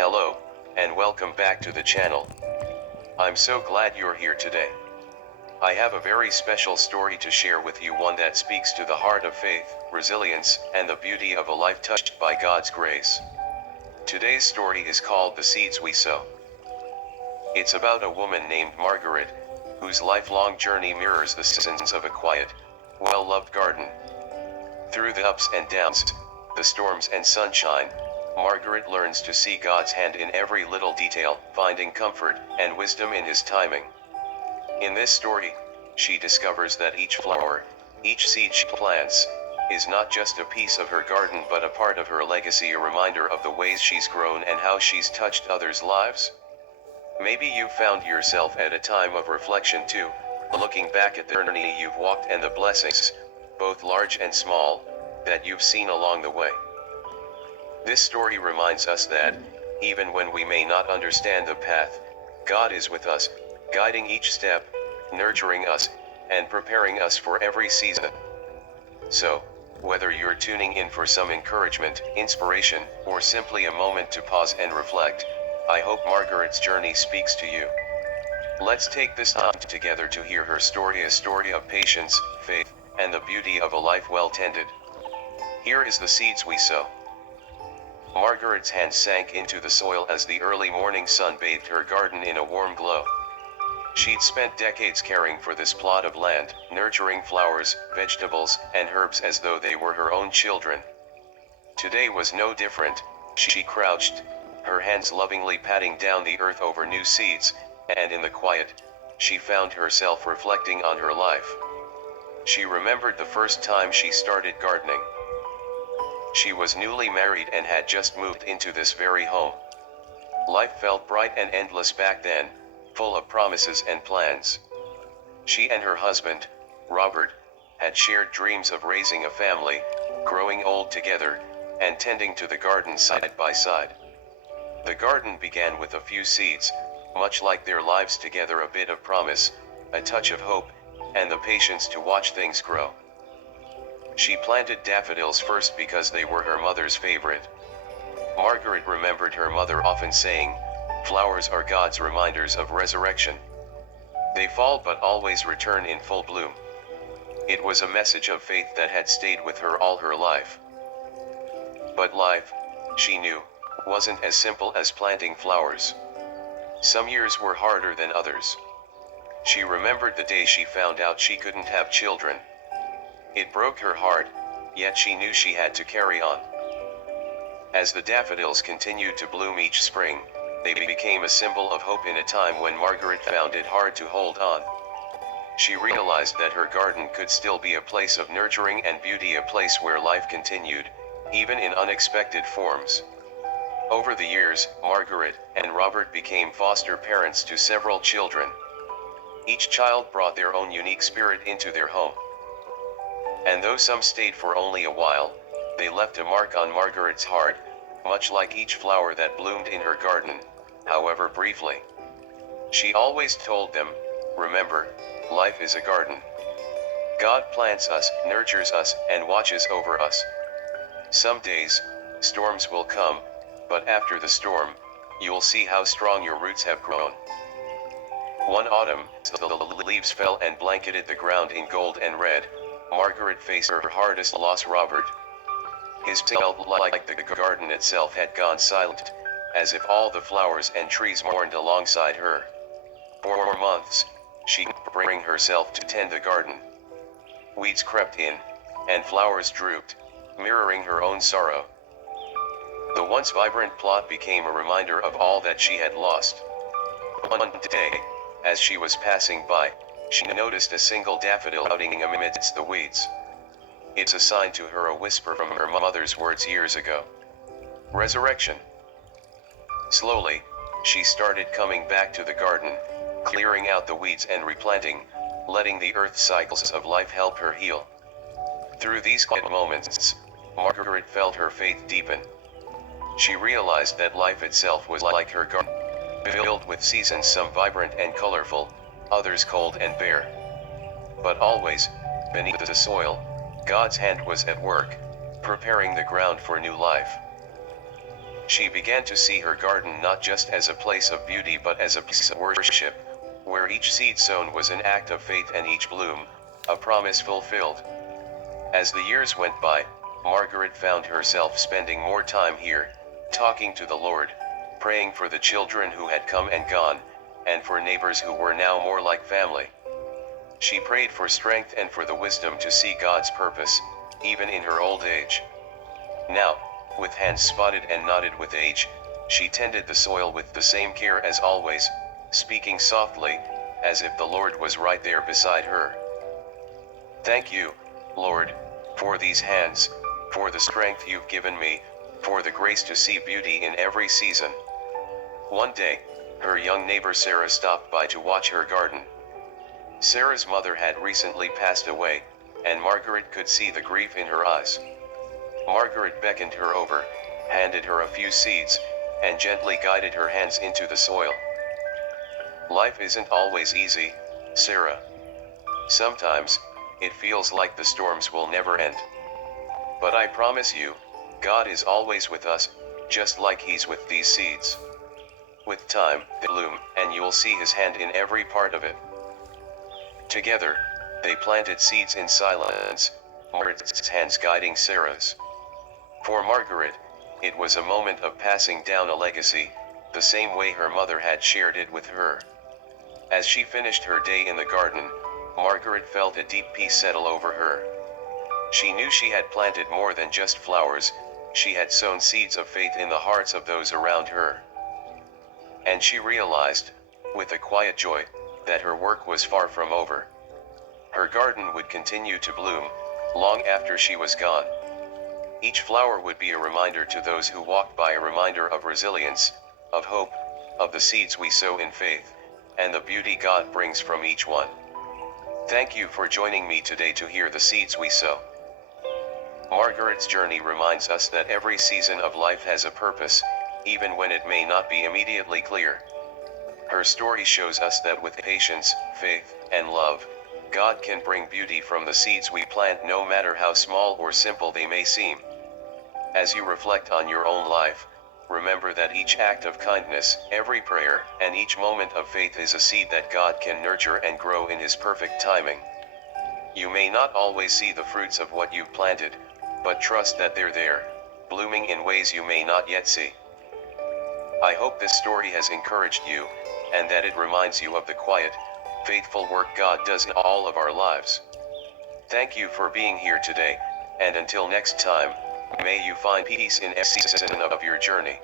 Hello, and welcome back to the channel. I'm so glad you're here today. I have a very special story to share with you, one that speaks to the heart of faith, resilience, and the beauty of a life touched by God's grace. Today's story is called The Seeds We Sow. It's about a woman named Margaret, whose lifelong journey mirrors the seasons of a quiet, well-loved garden. Through the ups and downs, the storms and sunshine, Margaret learns to see God's hand in every little detail, finding comfort and wisdom in His timing. In this story, she discovers that each flower, each seed she plants, is not just a piece of her garden but a part of her legacy, a reminder of the ways she's grown and how she's touched others' lives. Maybe you've found yourself at a time of reflection too, looking back at the journey you've walked and the blessings, both large and small, that you've seen along the way. This story reminds us that, even when we may not understand the path, God is with us, guiding each step, nurturing us, and preparing us for every season. So, whether you're tuning in for some encouragement, inspiration, or simply a moment to pause and reflect, I hope Margaret's journey speaks to you. Let's take this time together to hear her story, a story of patience, faith, and the beauty of a life well tended. Here is the seeds we sow. Margaret's hands sank into the soil as the early morning sun bathed her garden in a warm glow. She'd spent decades caring for this plot of land, nurturing flowers, vegetables, and herbs as though they were her own children. Today was no different. She crouched, her hands lovingly patting down the earth over new seeds, and in the quiet, she found herself reflecting on her life. She remembered the first time she started gardening. She was newly married and had just moved into this very home. Life felt bright and endless back then, full of promises and plans. She and her husband, Robert, had shared dreams of raising a family, growing old together, and tending to the garden side by side. The garden began with a few seeds, much like their lives together, a bit of promise, a touch of hope, and the patience to watch things grow. She planted daffodils first because they were her mother's favorite. Margaret remembered her mother often saying, "Flowers are God's reminders of resurrection. They fall but always return in full bloom." It was a message of faith that had stayed with her all her life. But life, she knew, wasn't as simple as planting flowers. Some years were harder than others. She remembered the day she found out she couldn't have children. It broke her heart, yet she knew she had to carry on. As the daffodils continued to bloom each spring, they became a symbol of hope in a time when Margaret found it hard to hold on. She realized that her garden could still be a place of nurturing and beauty, a place where life continued, even in unexpected forms. Over the years, Margaret and Robert became foster parents to several children. Each child brought their own unique spirit into their home. And though some stayed for only a while, they left a mark on Margaret's heart, much like each flower that bloomed in her garden, however briefly. She always told them, "Remember, life is a garden. God plants us, nurtures us, and watches over us. Some days, storms will come, but after the storm, you'll see how strong your roots have grown." One autumn, the leaves fell and blanketed the ground in gold and red. Margaret faced her hardest loss, Robert. His tale, like the garden itself, had gone silent, as if all the flowers and trees mourned alongside her. For months, she couldn't bring herself to tend the garden. Weeds crept in, and flowers drooped, mirroring her own sorrow. The once vibrant plot became a reminder of all that she had lost. One day, as she was passing by, she noticed a single daffodil floating amidst the weeds. It's a sign to her, a whisper from her mother's words years ago. Resurrection. Slowly, she started coming back to the garden, clearing out the weeds and replanting, letting the earth cycles of life help her heal. Through these quiet moments, Margaret felt her faith deepen. She realized that life itself was like her garden, filled with seasons, some vibrant and colorful, others cold and bare. But always, beneath the soil, God's hand was at work, preparing the ground for new life. She began to see her garden not just as a place of beauty but as a place of worship, where each seed sown was an act of faith and each bloom, a promise fulfilled. As the years went by, Margaret found herself spending more time here, talking to the Lord, praying for the children who had come and gone, and for neighbors who were now more like family. She prayed for strength and for the wisdom to see God's purpose, even in her old age. Now, with hands spotted and knotted with age, she tended the soil with the same care as always, speaking softly, as if the Lord was right there beside her. Thank you, Lord, for these hands, for the strength you've given me, for the grace to see beauty in every season. One day, her young neighbor Sarah stopped by to watch her garden. Sarah's mother had recently passed away, and Margaret could see the grief in her eyes. Margaret beckoned her over, handed her a few seeds, and gently guided her hands into the soil. Life isn't always easy, Sarah. Sometimes, it feels like the storms will never end. But I promise you, God is always with us, just like He's with these seeds. With time, they bloom, and you'll see His hand in every part of it. Together, they planted seeds in silence, Margaret's hands guiding Sarah's. For Margaret, it was a moment of passing down a legacy, the same way her mother had shared it with her. As she finished her day in the garden, Margaret felt a deep peace settle over her. She knew she had planted more than just flowers, she had sown seeds of faith in the hearts of those around her. And she realized, with a quiet joy, that her work was far from over. Her garden would continue to bloom, long after she was gone. Each flower would be a reminder to those who walked by, a reminder of resilience, of hope, of the seeds we sow in faith, and the beauty God brings from each one. Thank you for joining me today to hear the seeds we sow. Margaret's journey reminds us that every season of life has a purpose, even when it may not be immediately clear. Her story shows us that with patience, faith, and love, God can bring beauty from the seeds we plant, no matter how small or simple they may seem. As you reflect on your own life, remember that each act of kindness, every prayer, and each moment of faith is a seed that God can nurture and grow in His perfect timing. You may not always see the fruits of what you've planted, but trust that they're there, blooming in ways you may not yet see. I hope this story has encouraged you, and that it reminds you of the quiet, faithful work God does in all of our lives. Thank you for being here today, and until next time, may you find peace in every season of your journey.